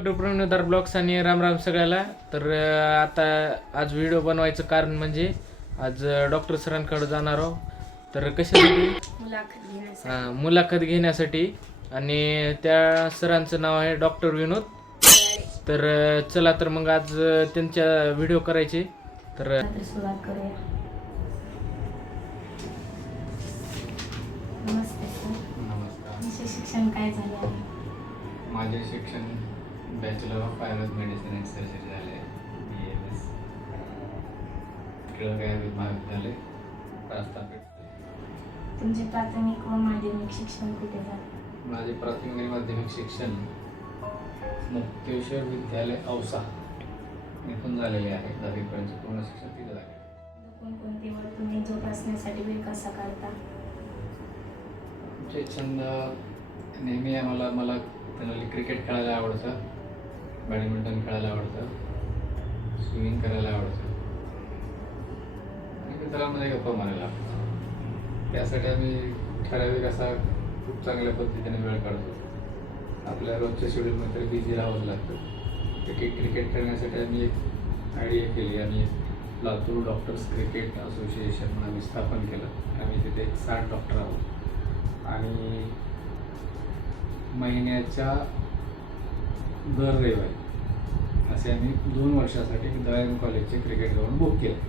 Doctor प्रवीणदार blogs आणि राम सगळ्याला. तर आता आज व्हिडिओ बनवायचं कारण म्हणजे आज डॉक्टर सरांकडे जाणार आहोत. तर कशासाठी? मुलाखत घेण्यासाठी. आणि त्या सरांचं नाव आहे डॉक्टर विनोद. तर चला तर मग आज त्यांच्या व्हिडिओ करायचे. तर सुरुवात करूया. नमस्ते सर. नमस्कार. तुमचे शिक्षण काय झाले आहे? माझे शिक्षण bachelor of Ayurveda medicine and surgery झाले आहे, BMS टिळक आयुर्वेद महाविद्यालय प्रास्ताविक. तुमचे प्राथमिक व माध्यमिक शिक्षण कुठे झाले? माझे प्राथमिक आणि माध्यमिक शिक्षण मुक्तेश्वर विद्यालय औसा इथून झालेले आहे. 10वीपर्यंत पूर्ण शिक्षण तिथे झाले. कोणकोणते व तुम्ही जोपासण्यासाठी वेळ कसा काढता? आमचे छंद नेहमी मला क्रिकेट खेळायला आवडतं, बॅडमिंटन खेळायला आवडतं, स्विमिंग करायला आवडतं आणि मित्रांमध्ये गप्पा मारायला आवडतं. त्यासाठी आम्ही ठराविक असा खूप चांगल्या पद्धतीने वेळ काढतो. आपल्या रोजच्या शेड्यूलमध्ये बिझी राहावं लागतं. क्रिकेट खेळण्यासाठी आम्ही एक आयडिया केली. आम्ही लातूर डॉक्टर्स क्रिकेट असोसिएशन म्हणून आम्ही स्थापन केलं. आम्ही तिथे एक 60 डॉक्टर आहोत आणि महिन्याच्या दर रविवारी असे आम्ही 2 वर्षासाठी दयानंद कॉलेजचे क्रिकेट ग्राउंड बुक केलं.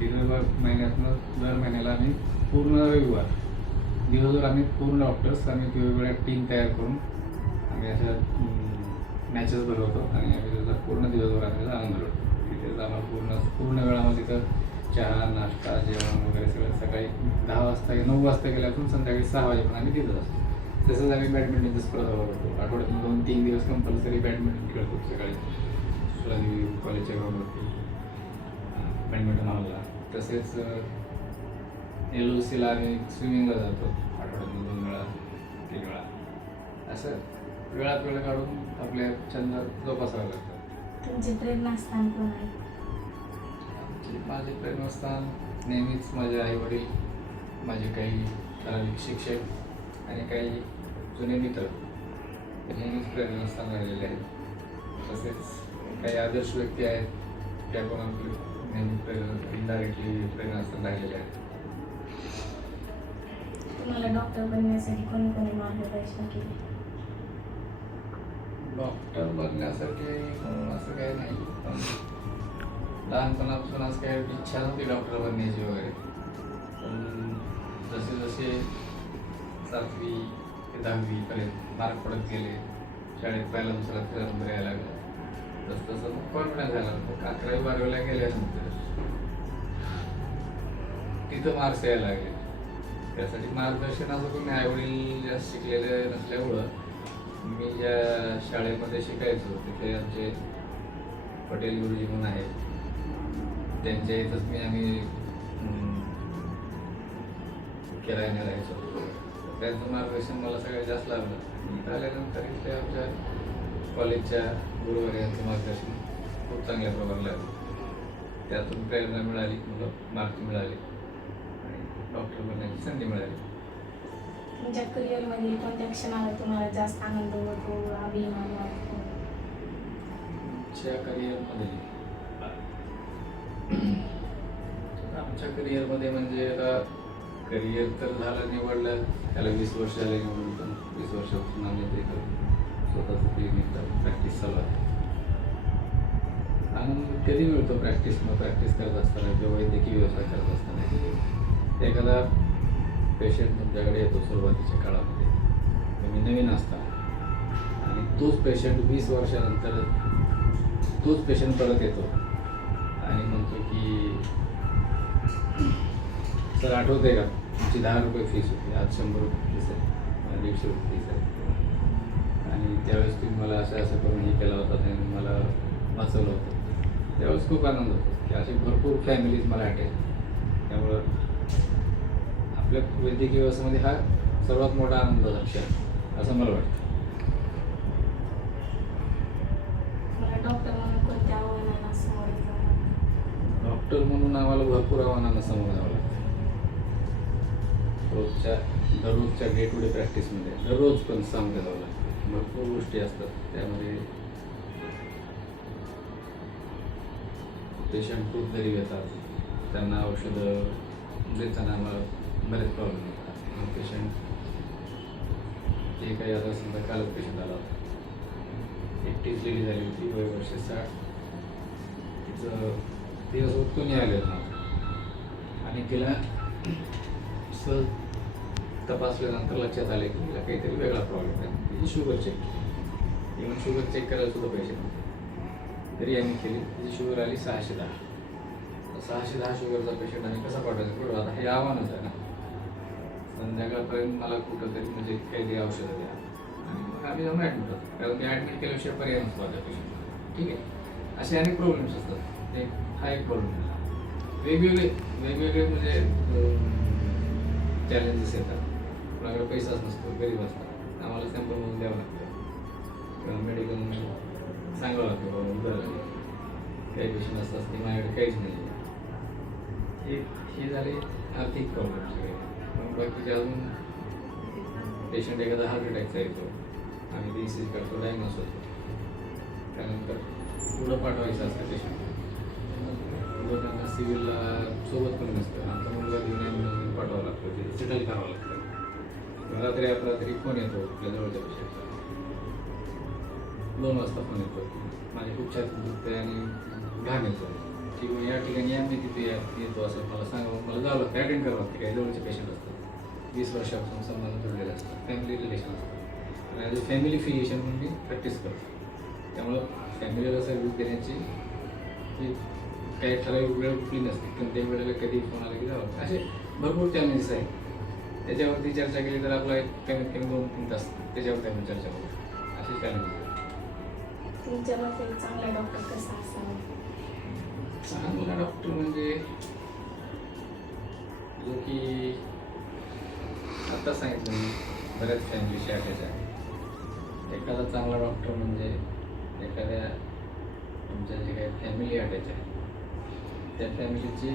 दर महिन्याला आम्ही पूर्ण रविवार दिवसभर आम्ही पूर्ण डॉक्टर्स आम्ही वेगवेगळ्या टीम तयार करून आम्ही अशा मॅचेस भरवतो आणि आम्ही त्याचा पूर्ण दिवसभर आम्ही आनंद लुटतो. तिथेच आम्हाला पूर्ण वेळामध्ये तर चहा नाश्ता जेवण वगैरे सगळं सकाळी 10 वाजता 9 वाजता गेल्यापासून संध्याकाळी 6 वाजेपर्यंत आम्ही तिथंच असतो. तसंच आम्ही बॅडमिंटनची स्पर्धा भरवतो. आठवड्यातून 2-3 दिवस कंपल्सरी बॅडमिंटन खेळतो. सकाळी शिवाजी कॉलेजच्या ग्राउंडवरती बॅडमिंटन हॉलला. तसेच LOCला आम्ही स्विमिंगला जातो. आठवड्यातून 2 वेळा 3 वेळा असं वेळात वेळ काढून आपले छंद जोपासावे लागतात. तुमचे प्रेरणास्थान कोण आहे? माझे प्रेरणास्थान नेहमीच माझे आईवडील, माझे काही ठराविक शिक्षक आणि काही जुने मित्र नेहमीच प्रेरणास्थान राहिलेले आहेत. तसेच काही आदर्श व्यक्ती आहेत त्या पण आपले नेहमी इनडायरेक्टली प्रेरणास्थान राहिलेले आहेत. तुम्हाला डॉक्टर बनण्यासाठी कोणी कोणी मार्गदर्शन केले? डॉक्टर बनण्यासाठी असं काही नाही, पण लहानपणापासून असं काही इच्छा नव्हती डॉक्टर बनण्याची वगैरे. पण जसे जसे 7वी ते 10वीपर्यंत मार्क पडत गेले, शाळेत पहिला दुसरा तिसरा नंबर यायला लागला, तसं तसं मग कॉन्फिडन्स झाला. 11वी 12वीला गेल्यानंतर तिथं मार्क्स यायला लागले. त्यासाठी मार्गदर्शन असं कोणी आईवडील जास्त शिकलेले नसल्यामुळं मी ज्या शाळेमध्ये शिकायचो तिथे आमचे पटेल गुरुजी म्हणून आहेत, त्यांच्या इथंच आम्ही किरायाने राहायचो. त्यांचं मार्गदर्शन मला सगळ्यात जास्त लाभलं. इथं आल्यानंतर इथे आमच्या कॉलेजच्या गुरुवारी यांचं मार्गदर्शन खूप चांगल्या प्रकारे लागलं. त्यातून प्रेरणा मिळाली, मार्क मिळाले आणि डॉक्टर बनण्याची संधी मिळाली. तुमच्या करिअरमध्ये कोणत्या क्षणाला तुम्हाला जास्त आनंद होतो, अभिमान वाटतो? आमच्या करिअरमध्ये म्हणजे आता करिअर तर झालं निवडलं, त्याला 20 वर्ष झाले निवडून. पण 20 वर्षापासून आम्ही ते स्वतःचं क्लिनिक प्रॅक्टिस चालू आहे. आणि कधी मिळतो प्रॅक्टिस करत असताना किंवा वैद्यकीय व्यवसाय करत असताना एखादा पेशंट तुमच्याकडे येतो सुरुवातीच्या काळामध्ये, तुम्ही नवीन असता आणि तोच पेशंट 20 वर्षानंतर तोच पेशंट परत येतो आणि म्हणतो की सर आठवते का तुमची 10 रुपये फीस होती, आज 100 रुपये फीस आहे, 150 रुपये फीस आहे आणि त्यावेळेस तुम्ही मला असं करून हे केला होता आणि मला वाचवलं होतं. त्यावेळेस खूप आनंद होतो की असे भरपूर फॅमिलीज मला आठवते. त्यामुळं आपल्या वैद्यकीय व्यवसायामध्ये हा सर्वात मोठा आनंदाचा क्षण असं मला वाटतं. डॉक्टर म्हणून कोणत्या आव्हानांना सामोरे जावं लागतं? डॉक्टर म्हणून आम्हाला भरपूर आव्हानांना सामोरं जावं लागतं. दररोजच्या डे टू डे प्रॅक्टिसमध्ये दररोज पण सामोरं जावं लागतं. भरपूर गोष्टी असतात, त्यामध्ये पेशंट खूप गरीब येतात, त्यांना औषधं देताना आम्हाला बरेच प्रॉब्लेम येतात. मग पेशंट जे काही आता समजा कालच पेशंट आला होता, एकटीच लेडी झाली होती, वय वर्ष 60. तिच्यासोबत कोणी आलेलं नव्हतं आणि तिला सहज तपासल्यानंतर लक्षात आले की तिला काहीतरी वेगळा प्रॉब्लेम आहे. तिची शुगर चेक केली, इव्हन शुगर चेक करायला सुद्धा पैसे नव्हते, तरी आम्ही केली. तिची शुगर आली 610. 610 शुगरचा पेशंट आम्ही कसा पाठवायचा पुढं? आता हे आव्हानच आहे ना. संध्याकाळपर्यंत मला कुठंतरी म्हणजे काहीतरी औषधं द्या आणि मग आम्ही जाऊन ॲडमिट होतो, कारण ते ॲडमिट केल्याशिवाय पर्याय नसतो त्या पेशंटला. ठीक आहे, असे अनेक प्रॉब्लेम्स असतात. हा एक प्रॉब्लेम झाला. वेगवेगळे म्हणजे चॅलेंजेस येतात. कोणाकडे पैसाच नसतो, गरीब असतात, आम्हाला सॅम्पल म्हणून द्यावं लागतं किंवा मेडिकल सांगावं लागतं बाबा उदाहरण लागेल. काही पेशंट असतात की माझ्याकडे काहीच नाही. हे झाले आर्थिक प्रॉब्लेम सगळे. मग बाकीचे अजून पेशंट एखादा हार्ट अटॅकचा येतो, आम्ही ते ECG करतो, डायग्नोस होतो. त्यानंतर पुढं पाठवायचं असतं पेशंट, पुढं त्यांना सिव्हिलला सोबत पण नसतं, आमचा मुलगा घेऊन ॲम्ब्युलन्स पाठवावं लागतं, तिथे सेटल करावं लागतं. रात्री अपरात्री फोन येतो आपल्या जवळच्या पेशंटचा, 2 वाजता फोन येतो, माझी खूप छाती दुखते आणि घाम येतो, की मग या ठिकाणी आम्ही तिथे येतो असं मला सांगावं, मला जावं लागतं, अटेंड करावं लागतं. काही जवळचे पेशंट असतात, 20 वर्षापासून संबंध जोडलेले असतात, फॅमिली रिलेशन असतात, आणि ॲज अ फॅमिली फिजिशियन म्हणून मी प्रॅक्टिस करतो. त्यामुळं फॅमिलीला सर्व्हिस देण्याची ही काही ठराविक वेळ कुठली नसते, पण त्या वेळेला कधी फोन आला की जावं. असे भरपूर चॅलेंजेस आहेत. त्याच्यावरती चर्चा केली तर आपला एक कमीत कमी 2-3 तास त्याच्यावरती आपण चर्चा करू. असे चॅलेंजेस आहेत. तुमच्या मते चांगला डॉक्टर कसा असावा? चांगला डॉक्टर म्हणजे जो की आता सांगितलं मी, बऱ्याच फॅमिलीशी अटॅच आहे. एखादा चांगला डॉक्टर म्हणजे एखाद्या तुमच्या जे काही फॅमिली अटॅच आहे त्या फॅमिलीची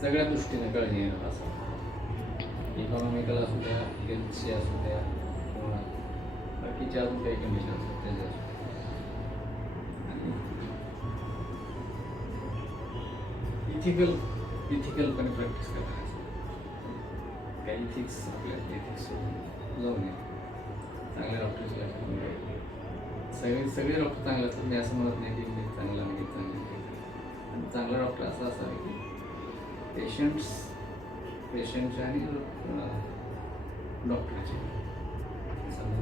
सगळ्या दृष्टीने काळजी घेणार असं. इकॉनॉमिकल असू द्या, हेल्थची असू द्या, किंवा बाकीच्या अजून काही कंडिशन असतात त्याच्या असू द्या. आणि इथिकलपणे प्रॅक्टिस करायचं. काही इथिक्स आपल्या इथिक्स जाऊ नये. चांगल्या डॉक्टरची सगळे डॉक्टर चांगले असतात. मी असं म्हणत नाही की मी चांगला नाही चांगला. चांगला डॉक्टर असा असावा की पेशंटच्या आणि डॉक्टरचे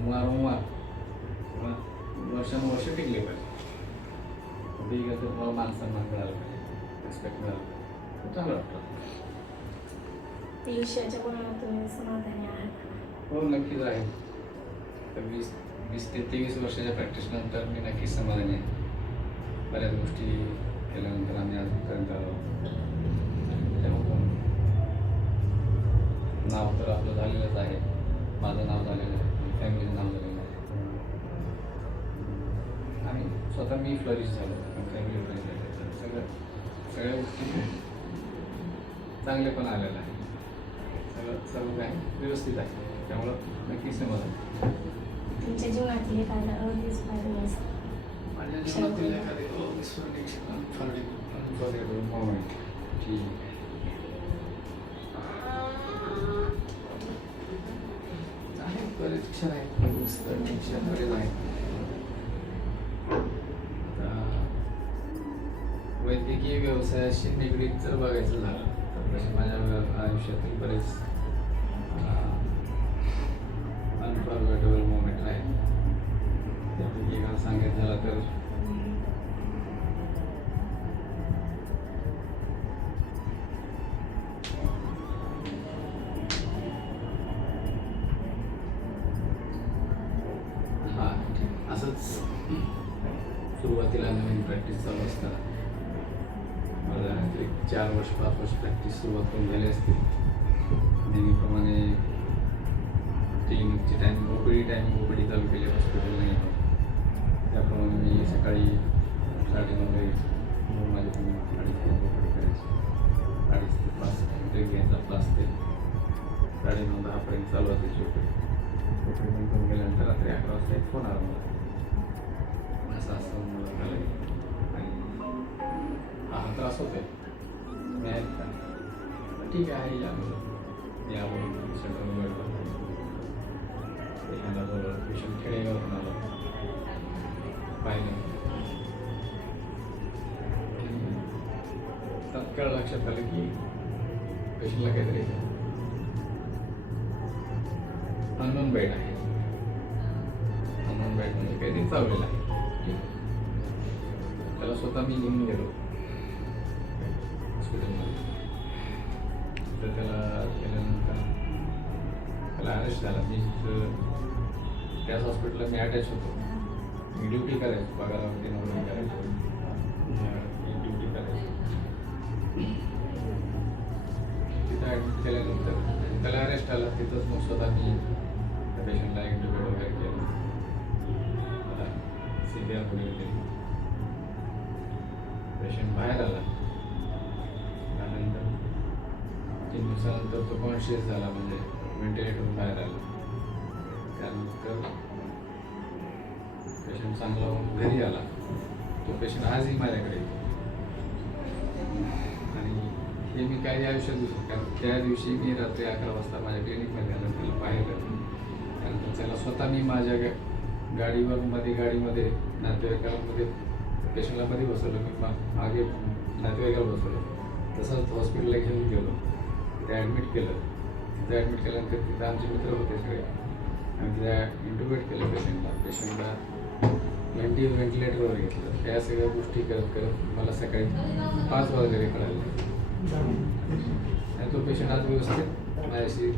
वारंवार किंवा वर्षानुवर्ष टिकले पाहिजे. ठीक आहे, तर तुम्हाला मान सन्मान मिळाला पाहिजे, रिस्पेक्ट मिळाला पाहिजे. खूप चांगला डॉक्टर. आयुष्याच्या गुणांना तुम्ही समाधानी आहात? हो, नक्कीच आहे. तर 20 ते 23 वर्षाच्या प्रॅक्टिसनंतर मी नक्कीच समाधानी आहे. बऱ्याच गोष्टी केल्यानंतर आम्ही आजपर्यंत आलो. त्यामुळं नाव तर आपलं झालेलंच आहे. माझं नाव झालेलं आहे, फॅमिलीचं नाव झालेलं आहे, आणि स्वतः मी फ्लरिश झालो, फॅमिली फ्लरिश झाले. सगळ्या गोष्टी चांगले पण आलेलं आहे. सर्व काही व्यवस्थित आहे. त्यामुळं नक्कीच समाधान. तुमच्या जीवनातील एखादा अविस्मरणीय माझ्या जीवनातील एखादी अनफॉरगेटेबल मोमेंट की बरेच क्षण आहेत, क्षण बरेच आहेत. वैद्यकीय व्यवसायाशी निगडीत जर बघायचं झालं तर तसे माझ्या आयुष्यातील बरेच अनफॉरगेटेबल मोमेंट आहेत. त्यापैकी एखादं सांगायचं झालं तर असंच सुरुवातीला नवीन प्रॅक्टिस चालू असताना मला एक 4 वर्ष 5 वर्ष प्रॅक्टिस सुरुवात करून झाली असते. नेहमीप्रमाणे क्लिनिकची टायमिंग ओपीडी चालू केली हॉस्पिटल नाही. त्याप्रमाणे मी सकाळी 9:30 यायचं, 9 वाजेपर्यंत 2:30 ओपीडी करायची. 2:30 ते 5 ब्रेक घ्यायचा, 5 ते 9:30 10पर्यंत चालू असायची ओपीडी बंद करून गेल्यानंतर रात्री 11 वाजता एक फोन आला मला, असं मला झालं. आणि ठीक आहे या मुलं यावरून सगळं वेळ एखादा बरोबर पेशंट खेडेगावरून आला पाहिलं तात्काळ लक्षात आलं की पेशंटला काहीतरी अननोन बेड आहे. अननोन बेड म्हणजे काहीतरी चावलेलं आहे. त्याला स्वतः मी घेऊन गेलो हॉस्पिटलमध्ये. तर त्याला गेल्यानंतर त्याला अरेस्ट झाला. मी त्याच हॉस्पिटलला मी अटॅच होतो. मी ड्युटी करायचो पगारावरती नोकरी करायचो. मी ड्युटी करायचो. तिथं ॲडमिट केल्यानंतर त्याला अरेस्ट आला. तिथंच मग स्वतः मी त्या पेशंटला इंटरव्ह्यू वगैरे केला. मला CPR वगैरे केली. पेशंट बाहेर आला. त्यानंतर 3 दिवसानंतर तो कॉन्शियस झाला म्हणजे व्हेंटिलेटरवरून बाहेर आला. त्यानंतर पेशंट चांगला होऊन घरी आला. तो पेशंट आजही माझ्याकडे येतो आणि हे मी काही आयुष्यात दिसतो. कारण त्या दिवशी मी रात्री 11 वाजता माझ्या क्लिनिकमध्ये आलो. त्याला पाहिलं. त्यानंतर त्याला स्वतः मी माझ्या गाडीमध्ये नातेवाईकांमध्ये पेशंटला मध्ये बसवलं. मी मागे नातेवाईकाला बसवलं. तसंच हॉस्पिटलला घेऊन गेलो. तिथे ॲडमिट केलं. तिथे ॲडमिट केल्यानंतर तिथं आमचे मित्र होते सगळे. आणि तिथे इंटुबेट केलं पेशंटला व्हेंटिलेटरवर घेतलं. त्या सगळ्या गोष्टी करत मला सकाळी 5 वाजता कळालं. आणि तो पेशंट आज व्यवस्थित माझ्याशी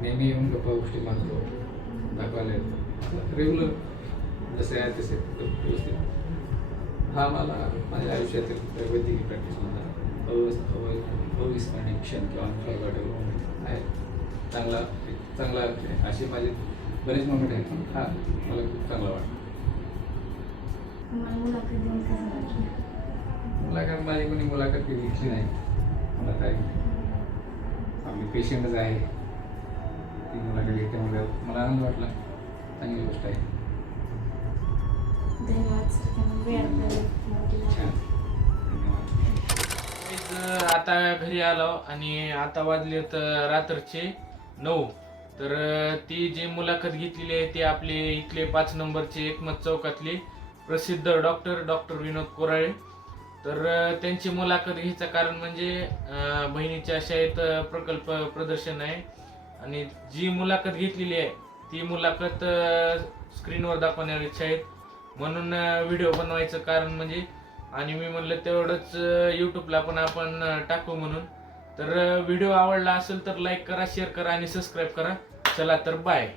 नेहमी येऊन गप्पा गोष्टी मागतो, दाखवायला येतो. रेग्युलर जसे आहे तसे व्यवस्थित. हा मला माझ्या आयुष्यातील वैद्यकीय प्रॅक्टिसमधला अविस्मरणीय क्षण किंवा अनफॉरगेटेबल आहे. चांगला असे माझे बरेच मोमेंट आहेत. पण हा मला खूप चांगला वाटतो. मुलाखत माझी कोणी मुलाखत घेतली नाही. मला काय आपली पेशंटच आहे ती मुलाखत घेते म्हणजे मला आनंद वाटला. चांगली गोष्ट आहे. आता घरी आलो आणि आता वाजलेत रात्रीचे 9. तर ती जी मुलाखत घेतलेली आहे ती आपले इथले 5 नंबरचे एकमत चौकातले प्रसिद्ध डॉक्टर विनोद कोराळे. तर त्यांची मुलाखत घ्यायचं कारण म्हणजे बहिणीच्या शाळेत प्रकल्प प्रदर्शन आहे आणि जी मुलाखत घेतलेली आहे ती मुलाखत स्क्रीनवर दाखवण्याची इच्छा आहेत. म्हणून व्हिडिओ बनवायचं कारण म्हणजे आणि मी म्हणलं तेवढंच यूट्यूबला पण आपण टाकू म्हणून. तर व्हिडिओ आवडला असेल तर लाईक करा, शेअर करा आणि सबस्क्राईब करा. चला तर बाय.